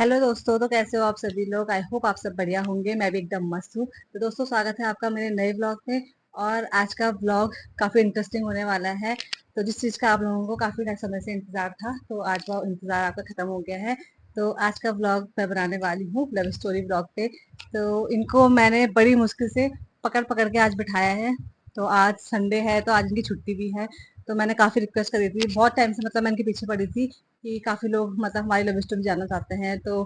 Hello दोस्तों, तो कैसे हो आप सभी लोग। आई होप आप सब बढ़िया होंगे। मैं भी एकदम मस्त हूँ। तो दोस्तों, स्वागत है आपका मेरे नए व्लॉग में। और आज का व्लॉग काफी इंटरेस्टिंग होने वाला है। तो जिस चीज का आप लोगों को काफी समय से इंतजार था, तो आज वो इंतजार आपका खत्म हो गया है। तो आज का व्लॉग मैं बनाने वाली हूँ लव स्टोरी व्लॉग पे। तो इनको मैंने बड़ी मुश्किल से पकड़ पकड़ के आज बिठाया है। तो आज संडे है, तो आज इनकी छुट्टी भी है। तो मैंने काफी रिक्वेस्ट करी थी बहुत टाइम से, मतलब मैं इनके पीछे पड़ी थी कि काफी लोग मतलब हमारी लव स्टोरी जानना चाहते हैं, तो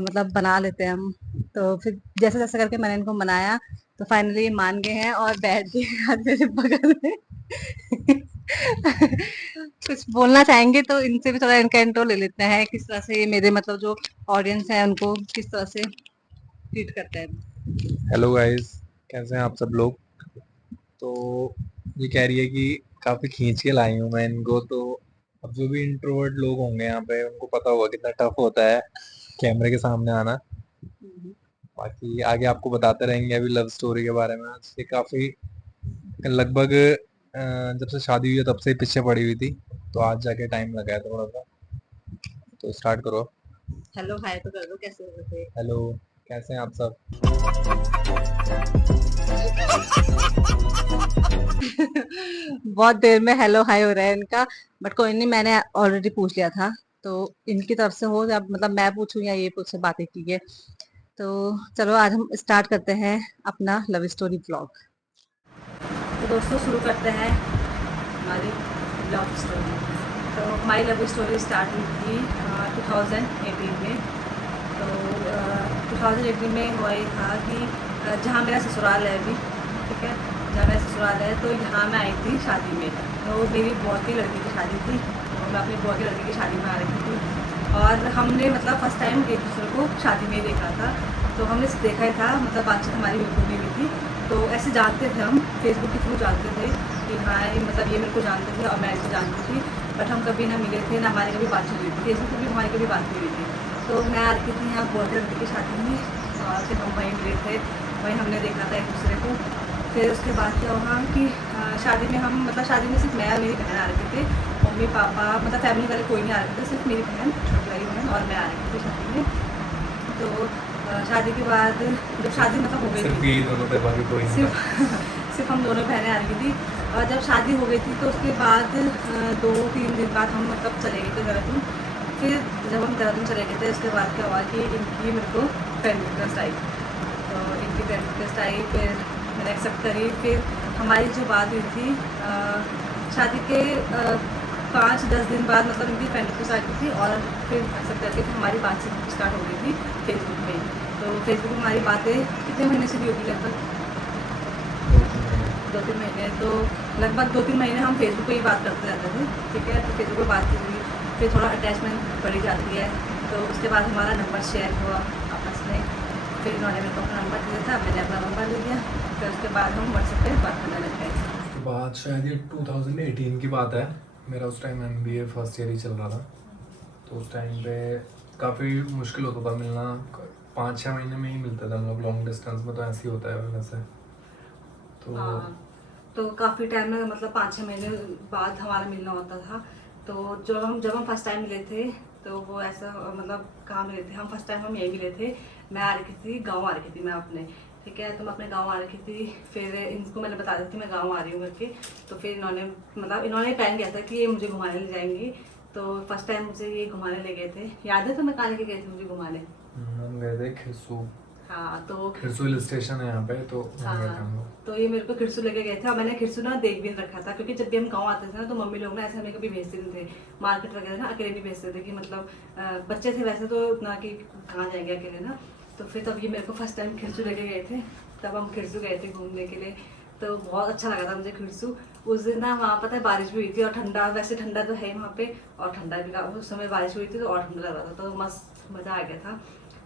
मतलब बना लेते हैं हम। तो फिर जैसे जैसे करके मैंने इनको बनाया, तो फाइनली ये मान गए हैं और बैठ गए आज मेरे बगल में। कुछ बोलना चाहेंगे तो इनसे भी थोड़ा इनका इंट्रो ले लेते हैं, किस तरह से ये मेरे मतलब जो ऑडियंस है उनको किस तरह से ट्रीट करते हैं। हेलो गाइस, कैसे हैं आप सब लोग। तो ये कह रही है कि काफ़ी खींच के लाई हूँ मैं इनको। तो अब जो भी इंट्रोवर्ट लोग होंगे यहाँ पे उनको पता होगा कितना टफ होता है कैमरे के सामने आना। बाकी आगे आपको बताते रहेंगे अभी लव स्टोरी के बारे में। आज ये काफ़ी लगभग जब से शादी हुई है तब से ही पीछे पड़ी हुई थी, तो आज जाके टाइम लगा है थोड़ा सा। तो स्टार्ट करो। हेलो हाय तो कर दो, कैसे हो वैसे। हेलो, कैसे हैं आप सब। बहुत देर में हेलो हाय हो रहा है इनका। बट कोई नहीं, मैंने ऑलरेडी पूछ लिया था। तो इनकी तरफ से हो या मतलब मैं पूछूं या ये पूछे, बातें की है। तो चलो आज हम स्टार्ट करते हैं अपना लव स्टोरी ब्लॉग। तो दोस्तों, शुरू करते हैं हमारी लव स्टोरी। तो हमारी लव स्टोरी स्टार्ट हुई थी 2018 में। तो 2018 में हुआ ये था कि जहाँ मेरा ससुराल है अभी, ठीक है, जहाँ मेरा ससुराल है, तो यहाँ मैं आई थी शादी में। तो मेरी बुआ की लड़की की शादी थी, और मैं अपनी बुआ की लड़की की शादी में आ रही थी। और हमने मतलब फर्स्ट टाइम एक दूसरे को शादी में देखा था। तो हमने देखा ही था, मतलब बातचीत हमारी बिल्कुल नहीं हुई थी। तो ऐसे जानते थे हम, फेसबुक के थ्रू जानते थे कि हाँ मतलब ये मेरे को जानते थे और मैं इसे जानती थी। बट हम कभी ना मिले थे, ना हमारी कभी बातचीत हुई थी, फेसबुक पर भी हमारी कभी बात नहीं हुई थी। तो मैं आ रही थी यहाँ बुआ की लड़की की शादी में, और फिर हम वहीं मिले थे, वहीं हमने देखा था एक दूसरे को। फिर उसके बाद क्या हुआ कि शादी में हम मतलब शादी में सिर्फ मैं और मेरी बहन आ रही थी। मम्मी पापा मतलब फैमिली वाले कोई नहीं आ रहे थे, सिर्फ मेरी बहन, छोटी वाली बहन और मैं आ रही थी शादी में। तो शादी के बाद जब शादी मतलब हो गई सिर्फ थी, यही दोनों थे, बाकी कोई नहीं सिर्फ था। सिर्फ हम दोनों बहनें आ रही थी। और जब शादी हो गई थी तो उसके बाद 2-3 दिन बाद हम मतलब चले गए थे देहरादून। फिर जब हम देहरादून चले गए थे, उसके बाद क्या हुआ कि इनकी मेरे को फ्रेंड रिक्वेस्ट आई। तो इनकी फ्रेंड रिक्वेस्ट आई, फिर मैंने एक्सेप्ट करी। फिर हमारी जो बात हुई थी शादी के 5-10 दिन बाद, मतलब इनकी फ्रेंड रिक्वेस्ट आई थी और फिर एक्सेप्ट करके फिर हमारी बातचीत स्टार्ट हो गई थी फेसबुक पे। तो फेसबुक में हमारी बातें कितने महीने से भी होगी, लगभग 2-3 महीने। 2-3 महीने। तो लगभग 2-3 महीने हम फेसबुक पे ही बात करते रहते थे, ठीक है। तो फेसबुक पे बातचीत हुई, फिर थोड़ा अटैचमेंट बढ़ी जाती है। तो उसके बाद हमारा नंबर शेयर हुआ आपस में। फिर इन्होंने मेरे को अपना नंबर दिया था, मैंने अपना नंबर ले लिया। फिर उसके बाद हम व्हाट्सएप पे बात करने लग गए। उसके बाद शायद ये 2018 की बात है। मेरा उस टाइम एमबीए फर्स्ट ईयर ही चल रहा था। तो उस टाइम पे काफ़ी मुश्किल होता था मिलना। 5-6 महीने में ही मिलते थे हम लोग। लॉन्ग डिस्टेंस में तो ऐसे ही होता है वैसे। तो हाँ, तो काफ़ी टाइम में मतलब 5-6 महीने बाद हमारा मिलना होता था। तो जब हम फर्स्ट टाइम मिले थे, तो वो ऐसा मतलब कहाँ मिले थे हम फर्स्ट टाइम, हम यहीं मिले थे। मैं आ रखी थी, गाँव आ रखी थी मैं अपने, ठीक है। तो मैं अपने गाँव आ रखी थी। फिर इनको मैंने बता दी थी मैं गाँव आ रही हूँ करके। तो फिर इन्होंने प्लान किया था कि ये मुझे घुमाने ले जाएंगी। तो फर्स्ट टाइम मुझे ये घुमाने ले गए थे, याद है तुम्हें कहाँ लेके गए थे मुझे घुमाने। हम गए थे खिरसू। हाँ तो खिरसू हिल स्टेशन है यहाँ पे, तो वहाँ गए थे हाँ, हम लोग। तो ये मेरे को खिरसू लेके गए थे, और मैंने खिरसू ना देख भी नहीं रखा था, क्योंकि जब भी हम गाँव आते थे ना, तो मम्मी लोग ना ऐसे हमें कभी भेजते नहीं थे मार्केट वगैरह ना, अकेले नहीं भेजते थे कि मतलब बच्चे थे वैसे तो उतना कि कहाँ जाएंगे अकेले ना। तो फिर तब ये मेरे को फर्स्ट टाइम खिरसू लेके गए थे। तब हम खिरसू गए थे घूमने के लिए। तो बहुत अच्छा लगा था मुझे खिरसू। उस दिन ना वहाँ पता है बारिश भी हुई थी, और ठंडा, वैसे ठंडा तो है ही वहाँ पे, और ठंडा भी उस समय बारिश हुई थी तो और ठंडा लग रहा था। तो मस्त मज़ा आ गया था।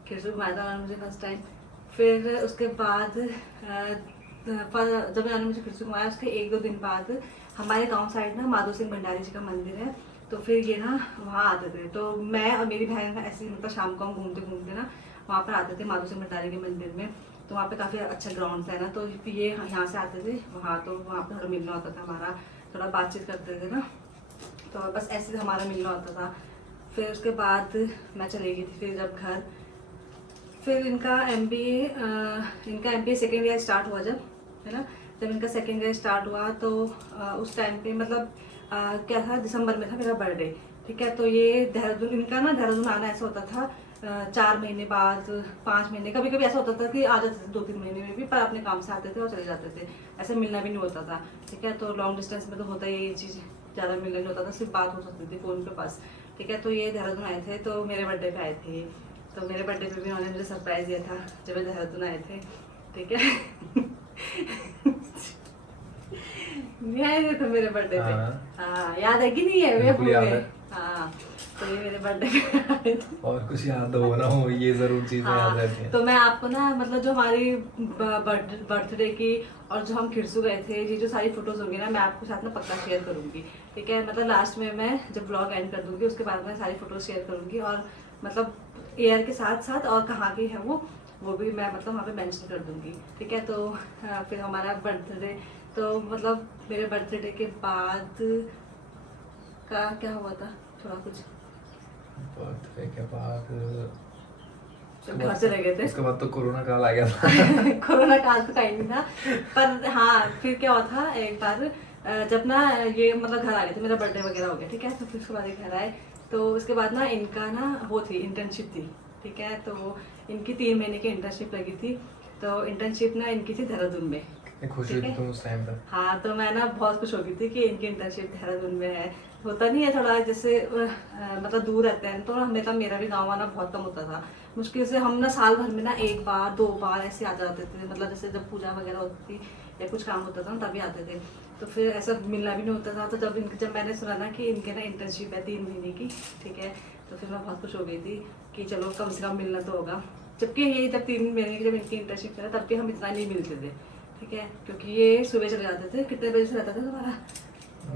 खिरसू घुमाया था उन्होंने मुझे फर्स्ट टाइम। फिर उसके बाद जब मैंने मुझे खिरसू घुमाया, उसके 1-2 दिन बाद हमारे गांव साइड ना माधो सिंह भंडारी जी का मंदिर है। तो फिर ये ना वहाँ आते थे, तो मैं और मेरी बहन ना ऐसे मतलब शाम को हम घूमते घूमते ना वहाँ पर आते थे माधो सिंह भंडारी के मंदिर में। तो वहाँ पे काफ़ी अच्छा ग्राउंड है ना, तो ये यहाँ से आते थे वहाँ, तो वहाँ पे थोड़ा मिलना होता था हमारा, थोड़ा बातचीत करते थे ना। तो बस ऐसे हमारा मिलना होता था। फिर उसके बाद मैं चली गई थी फिर जब घर। फिर इनका MBA सेकेंड ईयर स्टार्ट हुआ जब, है ना, जब इनका सेकेंड ईयर स्टार्ट हुआ तो उस टाइम पे मतलब क्या था, दिसंबर में था मेरा बर्थडे, ठीक है। तो ये देहरादून, इनका ना देहरादून आना ऐसा होता था 4 महीने बाद, 5 महीने, कभी कभी ऐसा होता था कि आ जाते थे 2-3 महीने में भी, पर अपने काम से आते थे और चले जाते थे, ऐसे मिलना भी नहीं होता था, ठीक है। तो लॉन्ग डिस्टेंस में तो होता ही ये चीज़, ज़्यादा मिलना नहीं होता था, सिर्फ बात हो सकती थी फ़ोन पे बस, ठीक है। तो ये देहरादून आए थे तो मेरे बर्थडे पे आए थे, तो मेरे बर्थडे पे भी उन्होंने मुझे सरप्राइज़ दिया था जब वे देहरादून आए थे, ठीक है। नहीं आए थे तो मेरे बर्थडे पे, हाँ याद है कि नहीं है, मैं भूल गए, हाँ। तो ये मेरे बर्थडे पे आए थे। और कुछ याद हो ना हो, ये जरूर चीजें याद रहती हैं। तो मैं आपको ना मतलब जो हमारी बर्थडे की और जो हम खिरसू गए थे, ये जो सारी फोटोज होंगी ना, मैं आपको साथ में पक्का शेयर करूंगी, ठीक है। मतलब लास्ट में मैं जब ब्लॉग एंड कर दूंगी उसके बाद मैं सारी फोटोज शेयर करूंगी, और मतलब ईयर के साथ साथ और कहाँ की है वो भी मैं मतलब वहाँ पे मेंशन कर दूंगी, ठीक है। तो फिर हमारा बर्थडे, तो मतलब मेरे बर्थडे के बाद का क्या हुआ था, थोड़ा कुछ बर्थडे के बाद घर से रह गए थे। उसके बाद तो कोरोना काल आ गया था। कोरोना काल तो कहीं नहीं था, पर हाँ फिर क्या हुआ था एक बार, जब ना ये मतलब घर आ गए थे, मेरा बर्थडे वगैरह हो गया, ठीक है। तो फिर उसके बाद ये घर आए, तो उसके बाद ना इनका ना वो थी इंटर्नशिप थी, ठीक है। तो इनकी 3 महीने की इंटर्नशिप लगी थी, तो इंटर्नशिप ना इनकी थी देहरादून में, खुश हुई थी तुम उस टाइम पर? हाँ, तो मैं ना बहुत खुश हो गई थी कि इनकी इंटर्नशिप देहरादून में है। होता नहीं है थोड़ा जैसे मतलब दूर रहते हैं तो हमेशा, मेरा भी गाँव आना बहुत कम होता था, मुश्किल से हम ना साल भर में ना 1 बार 2 बार ऐसे आ जाते थे, मतलब जैसे जब पूजा वगैरह होती थी या कुछ काम होता था ना तभी आते थे, तो फिर ऐसा मिलना भी नहीं होता था। तो जब मैंने सुना ना कि इनके ना इंटर्नशिप है 3 महीने की, ठीक है, तो फिर मैं बहुत खुश हो गई थी कि चलो कम से कम मिलना तो होगा। जबकि ये जब 3 महीने की जब इनकी इंटर्नशिप था तब भी हम इतना नहीं मिलते थे, ठीक है, क्योंकि ये सुबह चले जाते थे। कितने बजे से रहता था तुम्हारा?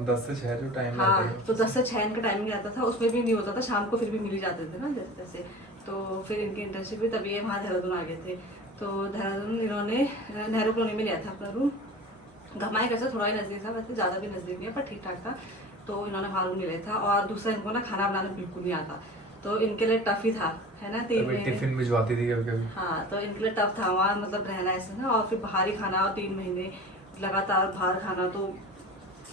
10 से 6 जो टाइम हाँ, रहता है। तो 10 से 6 इनका टाइमिंग रहता था, उसमें भी नहीं होता था, शाम को फिर भी मिल ही जाते थे ना जैसे तैसे। तो फिर इनकी इंटर्नशिप भी तभी ये वहाँ देहरादून आ गए थे। तो देहरादून इन्होंने नेहरू कॉलोनी में लिया था अपना रूम, घमाई घर से थोड़ा ही नज़दीक था, वैसे ज़्यादा भी नज़दीक नहीं है पर ठीक ठाक था। तो इन्होंने वहाँ रूम लिया था, और दूसरा इनको ना खाना बनाना बिल्कुल नहीं आता, तो इनके लिए टफ ही था, है ना। 3 महीने टिफिन भिजवाती थी कभी कभी। हाँ, तो इनके लिए टफ था वहाँ मतलब रहना ऐसे ना, और फिर बाहरी खाना, और 3 महीने लगातार बाहर खाना तो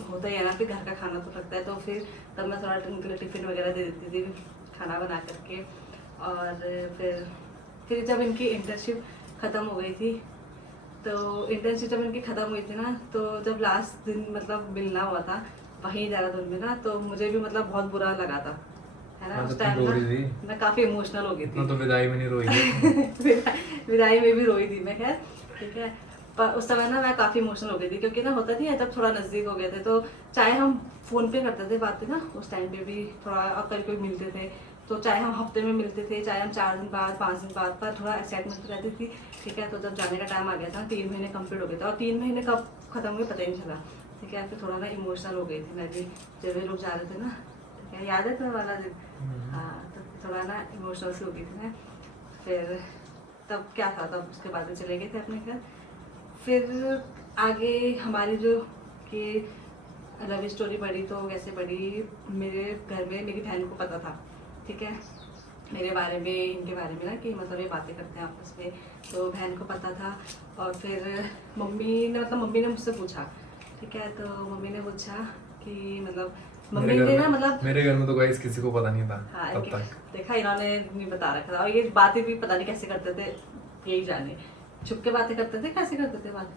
होता ही है ना, फिर घर का खाना तो लगता है। तो फिर तब मैं थोड़ा उनके लिए टिफ़िन वगैरह दे देती थी खाना बना करके। और फिर जब इनकी इंटर्नशिप ख़त्म हो गई थी, तो इंटर्नशिप जब इनकी ख़त्म हुई थी ना, तो जब लास्ट दिन मतलब मिलना हुआ था वहीं देहरादून में ना, तो मुझे भी मतलब बहुत बुरा लगा था, है ना। उस टाइम ना मैं काफ़ी इमोशनल हो गई थी। तो विदाई में नहीं रोई? विदाई में भी रोई थी मैं, खैर ठीक है। पर उस समय ना मैं काफ़ी इमोशनल हो गई थी, क्योंकि ना होता नहीं है जब थोड़ा नज़दीक हो गए थे, तो चाहे हम फ़ोन पे करते थे बातें ना, उस टाइम पे भी थोड़ा कभी कभी मिलते थे, तो चाहे हम हफ्ते में मिलते थे, चाहे हम 4 दिन बाद 5 दिन बाद, पर थोड़ा एक्साइटमेंट तो रहती थी, ठीक है। तो जब जाने का टाइम आ गया था, 3 महीने कंप्लीट हो गए थे, और 3 महीने कब ख़त्म हुए पता ही नहीं चला, ठीक है। फिर थोड़ा ना इमोशनल हो गई थी मैं भी, जब ये लोग जा रहे थे ना, ठीक है, याद है तुम्हें वाला दिन? हाँ, तो थोड़ा ना इमोशनल सी हो गई थी मैं। फिर तब क्या था, तब उसके बाद में चले गए थे अपने घर। फिर आगे हमारी जो कि लव स्टोरी बढ़ी, तो कैसे बढ़ी, मेरे घर में मेरी बहन को पता था, ठीक है, मेरे बारे में, इनके बारे में ना, कि मतलब ये बातें करते हैं आपस में, तो बहन को पता था। और फिर मम्मी ने मुझसे पूछा, ठीक है, तो मम्मी ने पूछा कि मतलब मम्मी ने ना मतलब मेरे घर में तो गाइस किसी को पता नहीं था। हाँ, तब तक देखा इन्होंने नहीं बता रखा था, और ये बातें भी पता नहीं कैसे करते थे, यही जाने, छुप के बातें करते थे, कैसे करते थे बात,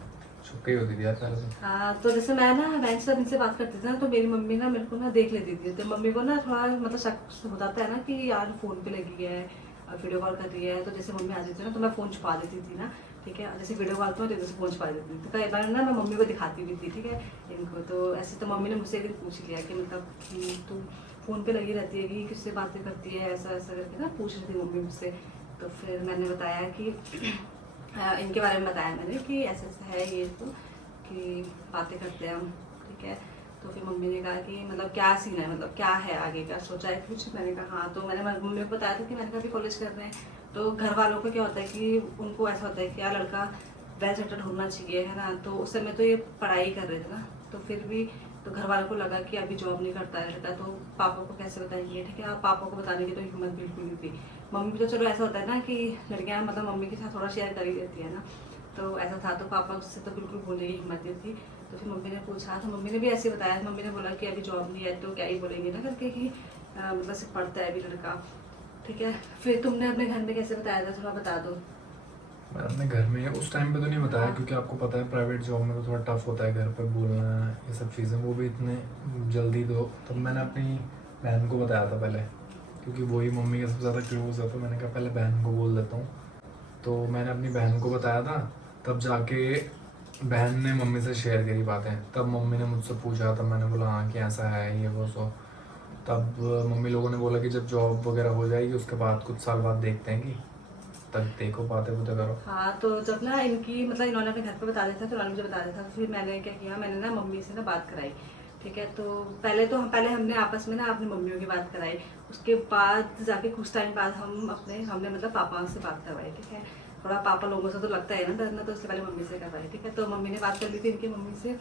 छुप के ही होती थी यार पहले से। हाँ। तो जैसे मैं ना बैंक से इनसे बात करती थी ना, तो मेरी मम्मी ना मेरे को ना देख लेती थी, तो मम्मी को ना थोड़ा मतलब शक हो जाता है ना कि यार फ़ोन पे लगी है और वीडियो कॉल कर रही है, तो जैसे मम्मी आ जाती थी ना, तो मैं फ़ोन छुपा देती थी ना, ठीक है। जैसे वीडियो कॉल तो जैसे फ़ोन छुपा देती थी, तो कई बार ना मैं मम्मी को दिखाती भी थी, ठीक है, इनको। तो ऐसे तो मम्मी ने मुझसे एक दिन पूछ लिया कि मतलब कि तू फ़ोन पे लगी रहती है कि किससे बातें करती है, ऐसा ऐसा करके ना पूछ रही थी मम्मी मुझसे। तो फिर मैंने बताया कि इनके बारे में बताया मैंने कि ऐसा ऐसा है ये, तो कि बातें करते हैं हम, ठीक है। तो फिर मम्मी ने कहा कि मतलब क्या सीन है, मतलब क्या है आगे का, सोचा है कुछ? मैंने कहा हाँ। तो मैंने मम्मी को बताया था कि मैंने कहा भी कॉलेज कर रहे हैं, तो घर वालों को क्या होता है कि उनको ऐसा होता है कि यार लड़का वेल सेटल्ड होना चाहिए, है ना। तो उस समय तो ये पढ़ाई कर रहे थे ना, तो फिर भी तो घर वालों को लगा कि अभी जॉब नहीं करता है लड़का, तो पापा को कैसे बताएंगे, ठीक है। अब पापा को बताने की तो हिम्मत बिल्कुल नहीं थी। मम्मी भी तो चलो ऐसा होता है ना कि लड़कियां मतलब मम्मी के साथ थोड़ा शेयर कर ही देती है ना, तो ऐसा था। तो पापा उससे तो बिल्कुल बोलने की हिम्मत नहीं थी। तो फिर मम्मी ने पूछा, तो मम्मी ने भी ऐसे बताया। मम्मी ने बोला कि अभी जॉब नहीं है तो क्या ही बोलेंगे ना करके कि मतलब सिर्फ पढ़ता है अभी लड़का, ठीक है। फिर तुमने अपने घर में कैसे बताया था, थोड़ा बता दो। मैं अपने घर में उस टाइम पे तो नहीं बताया, हाँ। क्योंकि आपको पता है प्राइवेट जॉब में तो थोड़ा टफ होता है घर पर बोलना ये सब चीज़ें, वो भी इतने जल्दी। तो तब मैंने अपनी बहन को बताया था पहले, क्योंकि वही मम्मी के सबसे ज़्यादा क्लोज है, तो मैंने कहा पहले बहन को बोल देता हूँ। तो मैंने अपनी बहन को बताया था, तब जाके बहन ने मम्मी से शेयर करी बातें। तब मम्मी ने मुझसे पूछा, तब मैंने बोला हाँ कि ऐसा है ये वो सो। तब मम्मी लोगों ने बोला कि जब जॉब वगैरह हो जाएगी उसके बाद कुछ साल बाद देखते हैं कि तब देखो बातें बुतें करो। हाँ, तो जब ना इनकी मतलब इन्होंने अपने घर पे बता दिया था, फिर उन्होंने मुझे बता दिया था। फिर मैंने क्या किया, मैंने ना मम्मी से ना बात कराई, ठीक है। तो पहले हमने आपस में ना अपनी मम्मियों की बात कराई। उसके बाद जाके कुछ टाइम बाद हमने मतलब पापा से बात करवाई, ठीक है। थोड़ा पापा लोगों से तो लगता है ना डरना, तो उससे पहले मम्मी से करवाई, ठीक है। तो मम्मी ने बात कर ली थी इनकी मम्मी से।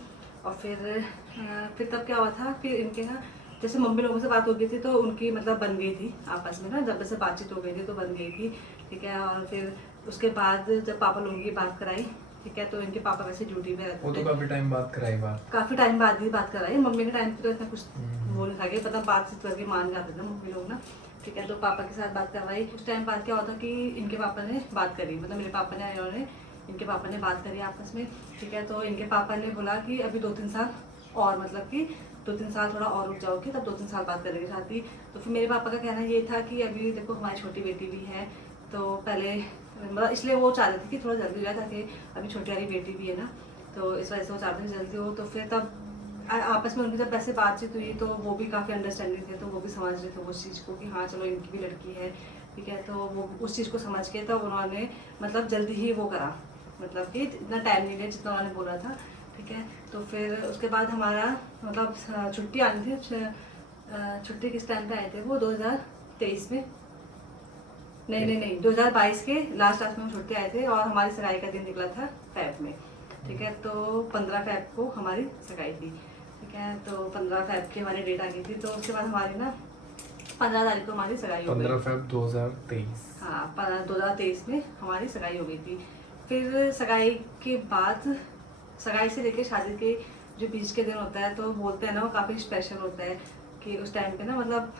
और फिर तब क्या हुआ था, फिर इनके ना जैसे मम्मी लोगों से बात हो गई थी तो उनकी मतलब बन गई थी आपस में ना, जब से बातचीत हो गई थी तो बन गई थी, ठीक है। और फिर उसके बाद जब पापा लोगों की बात कराई, ठीक है, तो इनके पापा वैसे ड्यूटी पे रहते वो तो थे। काफ़ी टाइम बाद कराई बात। काफ़ी टाइम बाद ही बात कराई। मम्मी के टाइम पे तो इतना कुछ वो नहीं था कि मतलब बातचीत करके मान जाते थे मम्मी लोग ना, ठीक है। तो पापा के साथ बात करवाई। कुछ टाइम बाद क्या हुआ था कि इनके पापा ने बात करी, मतलब मेरे पापा ने इन्होंने इनके पापा ने बात करी आपस में, ठीक है। तो इनके पापा ने बोला कि अभी 2-3 साल और, मतलब कि 2-3 साल थोड़ा और रुक जाओगे, तब 2-3 साल बाद करेंगे शादी। तो फिर मेरे पापा का कहना ये था कि अभी देखो हमारी छोटी बेटी भी है, तो पहले मतलब इसलिए वो चाह रहे थे कि थोड़ा जल्दी हो जाए, ताकि अभी छोटी वाली बेटी भी है ना, तो इस वजह से वो चाहते थे जल्दी हो। तो फिर तब आपस में उनकी जब वैसे बातचीत हुई तो वो भी काफ़ी अंडरस्टैंडिंग थे, तो वो भी समझ रहे थे उस चीज़ को कि हाँ चलो इनकी भी लड़की है, ठीक है। तो वो उस चीज़ को समझ के तो उन्होंने मतलब जल्दी ही वो करा, मतलब कि इतना टाइम नहीं लिया जितना उन्होंने बोला था, ठीक है। तो फिर उसके बाद हमारा मतलब छुट्टी आनी थी। छुट्टी किस टाइम पे आए थे वो, 2023 में, नहीं 2022 के लास्ट में हम छुट्टी आए थे। और हमारी सगाई का दिन निकला था फैब में, ठीक है। तो 15 फैब को हमारी सगाई थी, ठीक है। तो 15 फैब की हमारी डेट आ गई थी। तो उसके बाद हमारी ना 15 तारीख को हमारी सगाई हो गई। 15 फ़रवरी 2023। हाँ, 2023 में हमारी सगाई हो गई थी। फिर सगाई के बाद, सगाई से लेके शादी के जो बीच के दिन होता है, तो बोलते हैं ना वो काफ़ी स्पेशल होता है कि उस टाइम पे ना मतलब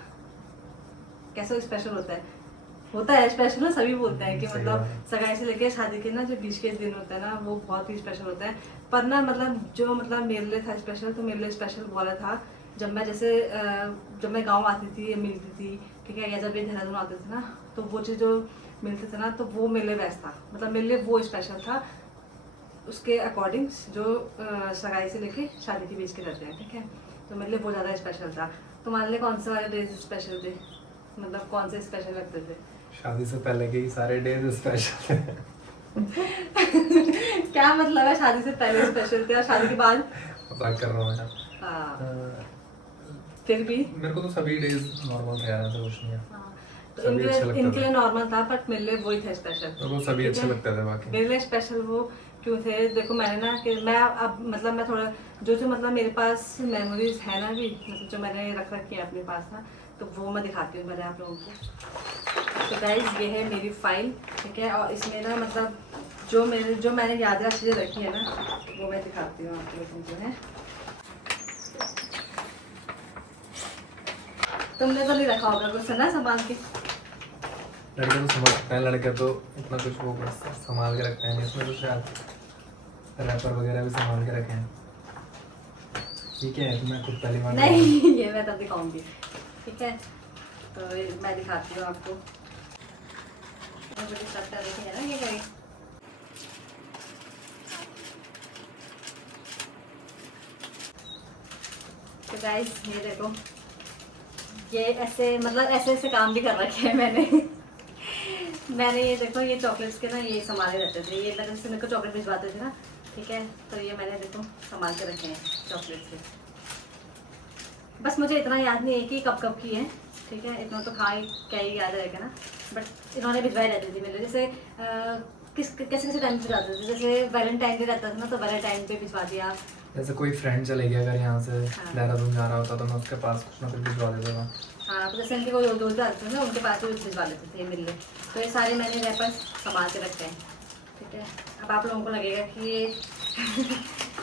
कैसा स्पेशल होता है स्पेशल ना, सभी बोलते हैं कि सही मतलब बात है। सगाई से लेके शादी के ना जो बीच के दिन होता है ना, वो बहुत ही स्पेशल होता है। पर ना मतलब जो मतलब मेरे लिए था स्पेशल, तो मेरे लिए स्पेशल बोला था जब मैं जैसे जब मैं गांव आती थी, मिलती थी, ठीक है, या जब ये देहरादून आते थे ना, तो वो चीज़ जो मिलते थे ना, तो वो मेरे लिए बेस्ट था, मतलब मेरे लिए वो स्पेशल था उसके अकॉर्डिंग जो सगाई से लेके शादी के बीच के रहते हैं, ठीक है। तो मेरे लिए वो ज़्यादा स्पेशल था। तुम्हारे लिए कौन से वाले डेज स्पेशल थे, मतलब कौन से स्पेशल लगते थे? शादी से पहले के ही सारे डेज स्पेशल है। क्या मतलब है, शादी से पहले स्पेशल थे और शादी के बाद? मजाक कर रहा हूँ मैं। हाँ, फिर भी मेरे को तो सभी डेज नॉर्मल थे यार, ऐसा कुछ नहीं है। हाँ, तो सभी अच्छे लगते इनके थे। लिए नॉर्मल था, बट मेरे लिए वही था स्पेशल। मेरे को सभी ठीक अच्छे है? लगते थे बाकी। मेरे लिए स्पेशल वो क्यों थे, देखो मैंने ना कि मैं अब मतलब मैं थोड़ा जो मतलब मेरे पास मेमोरीज है ना भी, मतलब जो मैंने रख रखी है अपने पास ना, तो वो मैं दिखाती हूँ पहले आप लोगों को। तो गाइस ये है मेरी फाइल, ठीक है। और इसमें ना मतलब जो मैंने यादगार चीज़ें रखी है ना, वो मैं दिखाती हूँ आप लोगों को। है, तुमने तो नहीं रखा होगा कुछ है ना संभाल के? लड़के तो समझ सकते हैं, लड़के तो इतना कुछ वो बस संभाल के रखते हैं। इसमें तो शायद रैपर वगैरह भी संभाल के रखे हैं। ठीक है, तो मैं खुद पहली बार नहीं ये मैं तब दिखाऊंगी, ठीक है। तो मैं दिखाती हूँ आपको, मुझे सब कर रखे हैं ना ये कहीं। तो गाइस ये देखो, ये ऐसे मतलब ऐसे ऐसे काम भी कर रखे हैं मैंने ये देखो, ये चॉकलेट्स के ना ये संभाले रहते थे, ये लगन से मेरे को चॉकलेट भिजवाते थे ना, ठीक है। तो ये मैंने देखो संभाल के रखे हैं चॉकलेट्स के। बस मुझे इतना याद नहीं है कि कब कब की है, ठीक है। इतना तो क्या ही याद रहेगा ना, बट इन्होंने भिजवाई रहती थी मेरे, जैसे कैसे कैसे टाइम पे जाते थे, जैसे वैलेंटाइन डे रहता था ना, तो वैलेंटाइन पे भिजवा दिया। जैसे कोई फ्रेंड चले गया अगर यहाँ से हाँ। देहरादून जा रहा होता तो मैं उसके पास कुछ ना कुछ भिजवा देता था। हाँ, तो जैसे इनके कोई दोस्त आते थे ना, उनके पास भी भिजवा लेते थे मिलने। तो ये सारे मैंने रैपर्स संभाल के रखे हैं, ठीक है। अब आप लोगों को लगेगा कि ये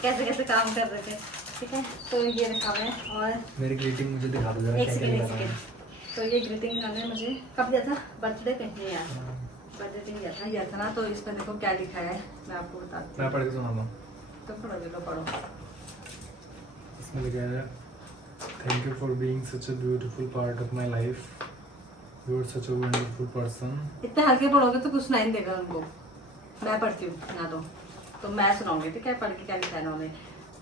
कैसे कैसे काम कर रहे थे, ठीक है। तो ये रखा हुआ है। और मेरी ग्रीटिंग मुझे दिखा दो जरा, एक क्या क्या सेकेंड, एक लिखा था। सेकेंड। तो ये ग्रीटिंग इन्होंने मुझे कब दिया था, बर्थडे पे नहीं यार, हाँ, बर्थडे पे दिया था ना। तो इस पर देखो क्या लिखा है, मैं आपको बताती मैं हूँ। पढ़ के सुनाता हूँ। तो पढ़ो, देखो पढ़ो। इसमें लिखा है, thank you for being such a beautiful part of my life, you are such a wonderful person. इतने हल्के पढ़ोगे तो कुछ सुनाई नहीं देगा उनको। मैं पढ़ती हूँ ना, तो मैं सुनाऊंगी, ठीक है, पढ़ के क्या लिखा है इन्होंने।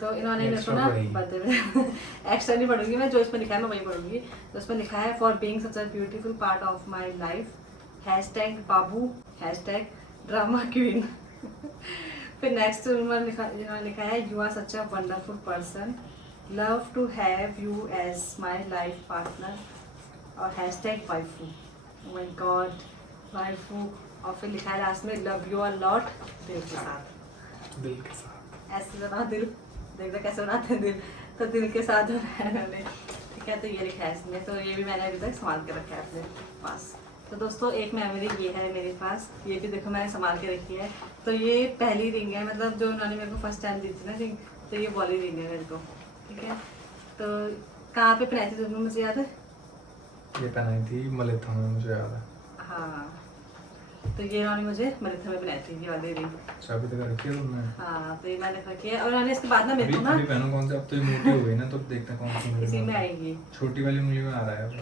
तो इन्होंने मेरे को ना Extra पढ़ेगी। बर्थडे में एक्स्ट्रा नहीं पढ़ूंगी मैं, जो इसमें लिखा है मैं वही पढ़ूंगी। तो इसमें लिखा है, for being such a beautiful part of my life, hashtag बाबू, हैशटैग ड्रामा क्वीन। फिर नेक्स्ट इन्होंने लिखा है, you are such a wonderful person, love to have you as my life partner, और hashtag waifu, my god waifu. और फिर लिखा है लास्ट में, लव यू अ लॉट, दिल के साथ। दिल के साथ। ऐसे बना दिल, देखते कैसे बनाते हैं दिल, तो दिल के साथ बनाया है मैंने, ठीक है। तो ये लिखा है इसमें, तो ये भी मैंने अभी तक संभाल के रखा है अपने पास। तो दोस्तों एक मेमोरी ये है मेरे पास, ये भी देखो मैंने संभाल के रखी है। तो ये पहली रिंग है, मतलब जो उन्होंने मेरे को फर्स्ट टाइम दी थी ना रिंग, तो ये वाली रिंग है मेरे को, ठीक है। तो कहाँ पे पहनाई थी तुमने, मुझे याद है? ये पहनाई थी मलेथा में, मुझे याद है। हाँ, तो ये उन्होंने मुझे मलेथा में बनाई थी, ये वाली रिंग। अच्छा, अभी तक रखी है तुमने? हाँ, तो ये मैंने रखी है। और उन्होंने इसके बाद ना मेरे अभी को ना अभी पहनो कौन सा, अब तो ये मोटी हो गई ना, तो अब देखते हैं कौन सी उंगली इसी में में। आएगी। छोटी वाली उंगली में आ रहा है अब।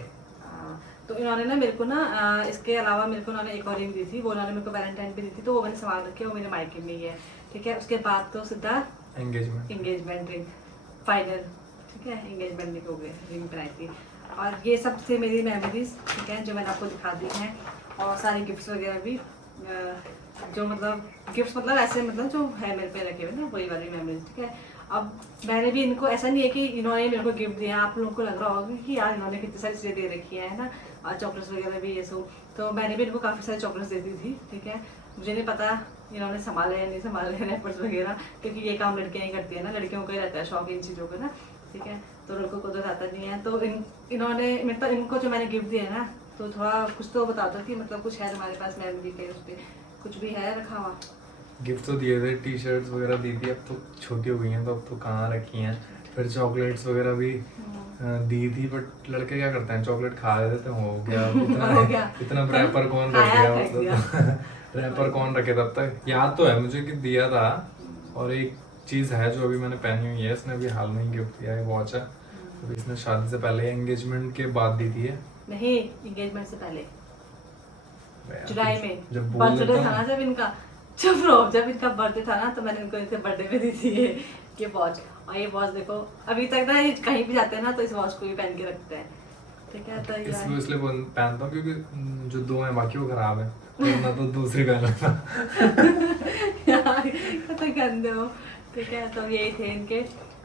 हाँ, तो इन्होंने ना मेरे को ना इसके अलावा मेरे को उन्होंने एक और रिंग दी थी, वो उन्होंने मेरे को वैलेंटाइन पे दी थी, तो वो मैंने संभाल रखी है, वो मेरे मायके में ही है, ठीक है। उसके बाद तो सीधा एंगेजमेंट। एंगेजमेंट रिंग फाइनल, ठीक है, एंगेजमेंट रिंग हो गई, रिंग बनाई थी। और ये सब थे मेरी मेमोरीज, ठीक है, जो मैंने आपको दिखा दी हैं। और सारे गिफ्ट्स वगैरह भी जो मतलब गिफ्ट्स मतलब ऐसे मतलब जो है मेरे पे रखे हुए ना, वही वाली मेमोरीज, ठीक है। अब मैंने भी इनको, ऐसा नहीं है कि इन्होंने मेरे को गिफ्ट दिया, आप लोगों को लग रहा होगा कि यार इन्होंने कितनी सारी चीज़ें दे रखी है ना, और चॉकलेट्स वगैरह भी ये सब। तो मैंने भी इनको काफ़ी सारी चॉकलेट्स दे दी थी, ठीक है। मुझे नहीं पता इन्होंने संभाले या नहीं संभाले रैपर्स वगैरह, क्योंकि ये काम लड़कियाँ ही करती है ना, लड़कियों को ही रहता है शौक इन चीज़ों का ना, ठीक है। तो लड़कों को तो रहता नहीं है। तो इन्होंने मतलब इनको जो मैंने गिफ्ट दिया ना, तो थोड़ा कुछ तो बता दो कि मतलब कुछ है तुम्हारे पास मेमोरी के, उस पर कुछ भी है रखा हुआ? गिफ्ट तो दिए थे, टी शर्ट्स वगैरह दी थी, अब तो छोटी हो गई हैं तो अब तो कहाँ रखी हैं। फिर चॉकलेट्स वगैरह भी दी थी, बट लड़के क्या करते हैं, चॉकलेट खा लेते हैं, हो गया इतना। हो गया। इतना रैपर कौन खाया, रखेगा फेंक दिया। मतलब। रैपर कौन रखे तब तक। याद तो है मुझे कि दिया था। और एक चीज़ है जो अभी मैंने पहनी हुई है, इसने अभी हाल में ही गिफ्ट किया है, वॉच है। अभी इसने शादी से पहले, एंगेजमेंट के बाद दी थी ये। नहीं, एंगेजमेंट से पहले यार, जुलाई में जब बोल बर्थडे देता था ना, हूँ। जब इनका, चुप रहो, जब इनका बर्थडे था ना, तो मैंने इनको इनके बर्थडे पे दी थी ये वॉच। और ये वॉच देखो अभी तक ना, ये कहीं भी जाते हैं ना तो इस वॉच को भी पहन के रखते हैं, ठीक है। तो इसलिए इसलिए पहनता हूँ क्योंकि जो दो हैं बाकी वो खराब है, वरना तो दूसरी पहन लेता। यार तो गंदे हो, ठीक है। तो यही थे इनके,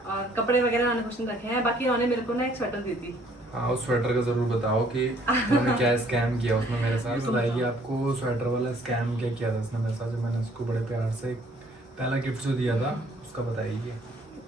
और कपड़े वगैरह उन्होंने कुछ नहीं रखे हैं। बाकी उन्होंने मेरे को ना एक स्वेटर दी थी। हाँ, उस स्वेटर का जरूर बताओ कि उन्होंने क्या स्कैम किया उसमें मेरे साथ। बताइए, आपको स्वेटर वाला स्कैम क्या किया था उसने मेरे साथ, जो मैंने उसको बड़े प्यार से पहला गिफ्ट जो दिया था उसका बताइए।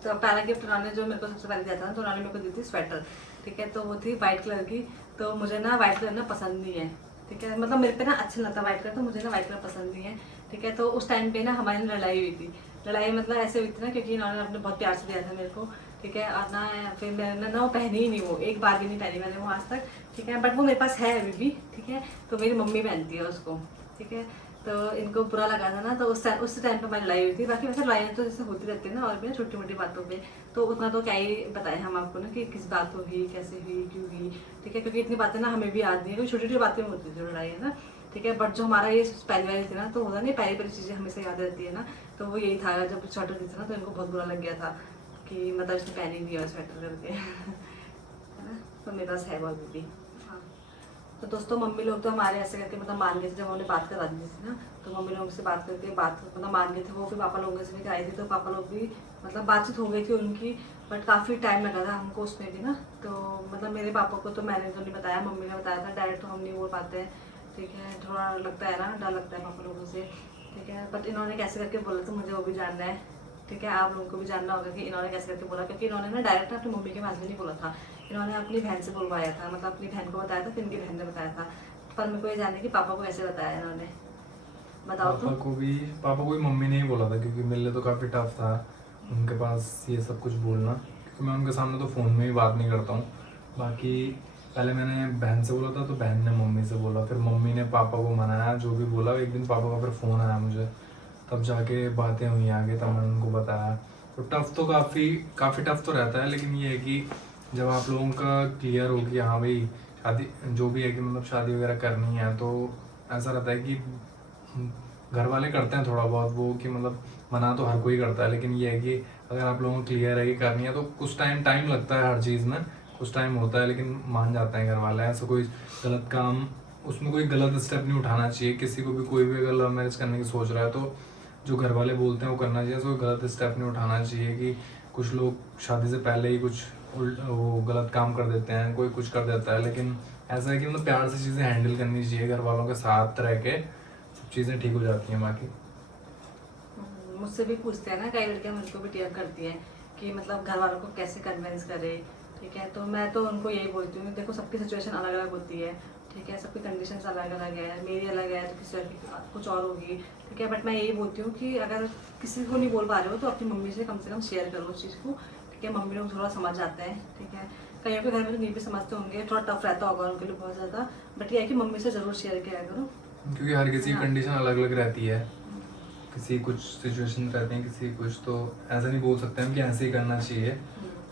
तो पहला गिफ्ट उन्होंने जो मेरे को सबसे पहले दिया था ना, तो उन्होंने मेरे को दी थी स्वेटर, ठीक है। तो वो थी वाइट कलर की। तो मुझे ना वाइट कलर ना पसंद नहीं है, ठीक है। मतलब मेरे पे ना अच्छा लगता वाइट कलर, तो मुझे ना वाइट कलर पसंद नहीं है, ठीक है। तो उस टाइम पे ना हमारी लड़ाई हुई थी। लड़ाई मतलब ऐसे हुई थी ना, क्योंकि इन्होंने अपने बहुत प्यार से दिया था मेरे को, ठीक है। और ना फिर मैंने ना वो पहनी ही नहीं, वो एक बार भी नहीं पहनी मैंने वो आज तक, ठीक है। बट वो मेरे पास है अभी भी, ठीक है। तो मेरी मम्मी पहनती है उसको, ठीक है। तो इनको बुरा लगा था ना, तो उस टाइम पर हमारी लड़ाई हुई थी। बाकी वैसे लड़ाइयाँ तो जैसे होती रहती है ना, और भी ना छोटी मोटी बातों पे, तो उतना तो क्या ही बताएं हम आपको ना कि किस बात को हुई, कैसे हुई, क्यों हुई, ठीक है। क्योंकि इतनी बातें ना हमें भी याद नहीं है, क्योंकि छोटी छोटी बातें में होती थी लड़ाई, है ना, ठीक है। बट जो हमारा ये पहली वाली थी ना, तो होता नहीं, पहली पहली चीज़ें हमेशा याद रहती है ना। तो वो यही था, जब स्वेटर दी थी ना, तो इनको बहुत बुरा लग गया था कि मतलब इसने पहनी नहीं है स्वेटर करके, है ना। तो मेरे पास है वो अभी भी, हाँ। तो दोस्तों मम्मी लोग तो हमारे ऐसे करके मतलब मान गए थे, जब हमने बात करा दी थी ना, तो मम्मी लोगों से बात करके बात मतलब मान गए थे वो। फिर पापा लोगों से भी कराई थी, तो पापा लोग भी मतलब बातचीत हो गई थी उनकी, बट काफ़ी टाइम लगा था हमको उसमें भी ना। तो मतलब मेरे पापा को तो मैंने तो नहीं बताया, मम्मी ने बताया था, डायरेक्ट तो हम नहीं बोल पाते हैं, ठीक है। थोड़ा लगता है ना, डर लगता है पापा लोगों से, ठीक है। बट इन्होंने कैसे करके बोला तो मुझे वो भी जानना है, ठीक है, आप लोगों को भी जानना होगा कि इन्होंने कैसे करके बोला, क्योंकि इन्होंने ना डायरेक्ट अपनी मम्मी के पास भी नहीं बोला था, इन्होंने अपनी बहन से बुलवाया था, मतलब अपनी बहन को बताया था, फिर इनकी बहन ने बताया था। पर मेरे को ये जानना है कि पापा को कैसे बताया इन्होंने, बताओ तुम। पापा को भी मम्मी ने ही बोला था, क्योंकि मेरे लिए तो काफ़ी टफ था उनके पास ये सब कुछ बोलना, क्योंकि मैं उनके सामने तो फ़ोन में ही बात नहीं करता हूँ। बाकी पहले मैंने बहन से बोला था, तो बहन ने मम्मी से बोला, फिर मम्मी ने पापा को मनाया, जो भी बोला। एक दिन पापा का फिर फ़ोन आया मुझे, तब जाके बातें हुई आगे, तब मैंने उनको बताया। तो टफ़ तो काफ़ी टफ़ तो रहता है, लेकिन ये है कि जब आप लोगों का क्लियर हो कि हाँ भाई शादी जो भी है कि मतलब शादी वगैरह करनी है, तो ऐसा रहता है कि घर वाले करते हैं थोड़ा बहुत वो, कि मतलब मना तो हर कोई करता है, लेकिन ये है कि अगर आप लोगों को क्लियर है कि करनी है, तो कुछ टाइम लगता है हर चीज़ में, कुछ टाइम होता है, लेकिन मान जाते हैं घर वाले। ऐसा कोई गलत काम, उसमें कोई गलत स्टेप नहीं उठाना चाहिए किसी को भी। कोई भी अगर लव मैरिज करने की सोच रहा है, तो जो घर वाले बोलते हैं वो करना चाहिए, कोई गलत स्टेप नहीं उठाना चाहिए। कि कुछ लोग शादी से पहले ही कुछ वो गलत काम कर देते हैं, कोई कुछ कर देता है, लेकिन ऐसा है कि मतलब प्यार से चीज़ें हैंडल करनी चाहिए, घर वालों के साथ रह के सब चीज़ें ठीक हो जाती हैं। बाकी मुझसे भी पूछते हैं ना कई लड़कियां, मुझको भी टीएम करती हैं कि मतलब घर वालों को कैसे कन्विंस करे, ठीक है। तो मैं तो उनको यही बोलती हूँ, देखो सबकी सिचुएशन अलग अलग होती है, ठीक है, सबकी कंडीशंस अलग अलग है, मेरी अलग है तो किसी और की कुछ और होगी, ठीक है। बट मैं यही बोलती हूँ कि अगर किसी को नहीं बोल पा रहे हो तो अपनी मम्मी से कम शेयर करो उस चीज़ को, ठीक है। मम्मी लोग थोड़ा समझ जाते हैं, ठीक है। कईयों के घर में तो नहीं भी समझते होंगे, थोड़ा टफ रहता होगा उनके लिए बहुत ज़्यादा, बट ये है कि मम्मी से ज़रूर शेयर किया करो, क्योंकि हर किसी की कंडीशन अलग अलग रहती है, किसी कुछ सिचुएशन रहते हैं, किसी कुछ, तो ऐसा नहीं बोल सकते हम कि ऐसे ही करना चाहिए।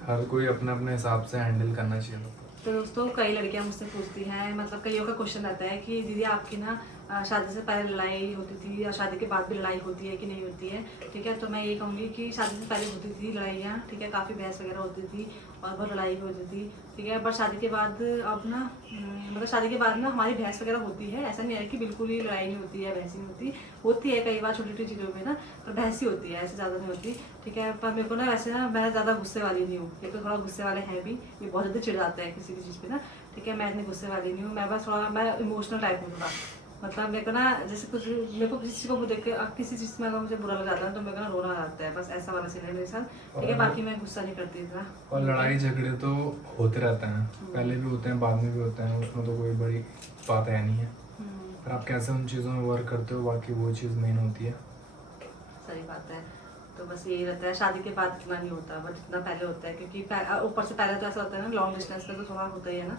हर कोई अपने अपने हिसाब से हैंडल करना चाहिए। तो दोस्तों कई लड़कियां मुझसे पूछती हैं, मतलब कईयों का क्वेश्चन रहता है कि दीदी आपकी ना शादी से पहले लड़ाई होती थी या शादी के बाद भी लड़ाई होती है कि नहीं होती है, ठीक है। तो मैं ये कहूँगी कि शादी से पहले होती थी लड़ाइयाँ, ठीक है, काफ़ी बहस वगैरह होती थी और बहुत लड़ाई भी होती थी, ठीक है। बट शादी के बाद अब ना मतलब शादी के बाद ना हमारी बहस वगैरह होती है, ऐसा नहीं है कि बिल्कुल ही लड़ाई नहीं होती है, बहस नहीं होती है कई बार छोटी छोटी चीज़ों में ना, पर बहस ही होती है, ऐसे ज़्यादा नहीं होती, ठीक है। पर मेरे को ना वैसे ना मैं ज़्यादा गुस्से वाली नहीं हूँ, ये तो थोड़ा गुस्से वाले हैं भी, ये बहुत जल्दी चिढ़ जाते हैं किसी भी चीज़ पे ना, ठीक है। मैं इतनी गुस्से वाली नहीं हूँ, मैं बस थोड़ा मैं इमोशनल टाइप हूँ थोड़ा, मतलब मेरे को ना जैसे कुछ मेरे को किसी चीज़ को देख के किसी चीज़ में अगर मुझे बुरा लग जाता है तो मेरे को ना रोना आता है, बस ऐसा वाला सीन है मेरे साथ, ठीक है। बाकी मैं गुस्सा नहीं करती इतना। और लड़ाई झगड़े तो होते रहते हैं, पहले भी होते हैं, बाद में भी होते हैं, उसमें तो कोई बड़ी बात है नहीं है। पर आप कैसे उन चीज़ों में वर्क करते हो, बाकी वो चीज़ मेन होती है। सही बात है। तो बस यही रहता है, शादी के बाद इतना नहीं होता बट इतना पहले होता है, क्योंकि ऊपर से पहले तो ऐसा होता है ना, लॉन्ग डिस्टेंस में तो थोड़ा होता ही है ना,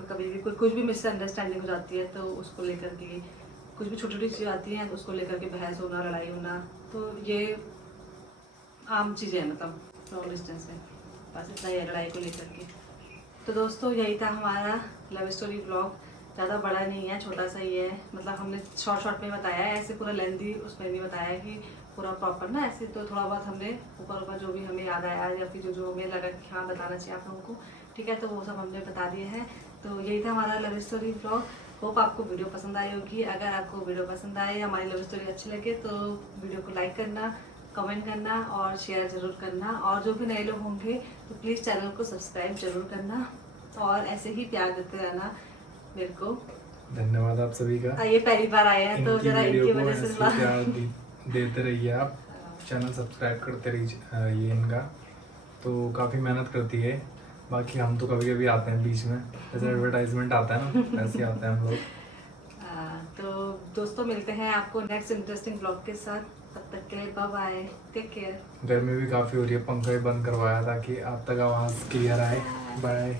कभी भी कुछ भी मिसअंडरस्टैंडिंग हो जाती है तो उसको लेकर के कुछ भी छोटी छोटी चीज़ें आती हैं तो उसको लेकर के बहस होना, लड़ाई होना, तो ये आम चीज़ें हैं मतलब लॉन्ग डिस्टेंस में, बस इतना ही है लड़ाई को लेकर के। तो दोस्तों यही था हमारा लव स्टोरी ब्लॉग, ज़्यादा बड़ा नहीं है, छोटा सा ही है, मतलब हमने शॉर्ट में बताया है, ऐसे पूरा लेंथी उसमें नहीं बताया है कि पूरा प्रॉपर ना, ऐसे तो थोड़ा बहुत हमने ऊपर जो भी हमें याद आया या फिर जो हमें लगा कि हाँ बताना चाहिए आप लोगों को, ठीक है, तो वो सब हमने बता दिए हैं। तो यही था हमारा लव स्टोरी ब्लॉग। होप आपको वीडियो पसंद आई होगी। अगर आपको वीडियो पसंद आए, हमारी लव स्टोरी अच्छी लगे तो वीडियो को लाइक करना, कमेंट करना और शेयर ज़रूर करना, और जो भी नए लोग होंगे तो प्लीज़ चैनल को सब्सक्राइब जरूर करना और ऐसे ही प्यार देते रहना मेरे को। धन्यवाद आप सभी का, ये पहली बार आए हैं तो जरा इनकी वजह से ऐसे प्यार देते रहिए आप, चैनल सब्सक्राइब करते रहिए इनका, तो काफ़ी मेहनत करती है। बाकी हम तो कभी कभी आते हैं बीच में, जैसे एडवर्टाइजमेंट आता है ना, ऐसे आते हैं हम लोग। तो दोस्तों मिलते हैं आपको नेक्स्ट इंटरेस्टिंग ब्लॉग के साथ, तब तक के लिए बाय बाय, टेक केयर। गर्मी भी काफ़ी हो रही है, पंखा भी बंद करवाया ताकि आप तक आवाज़ क्लियर आए। बाय।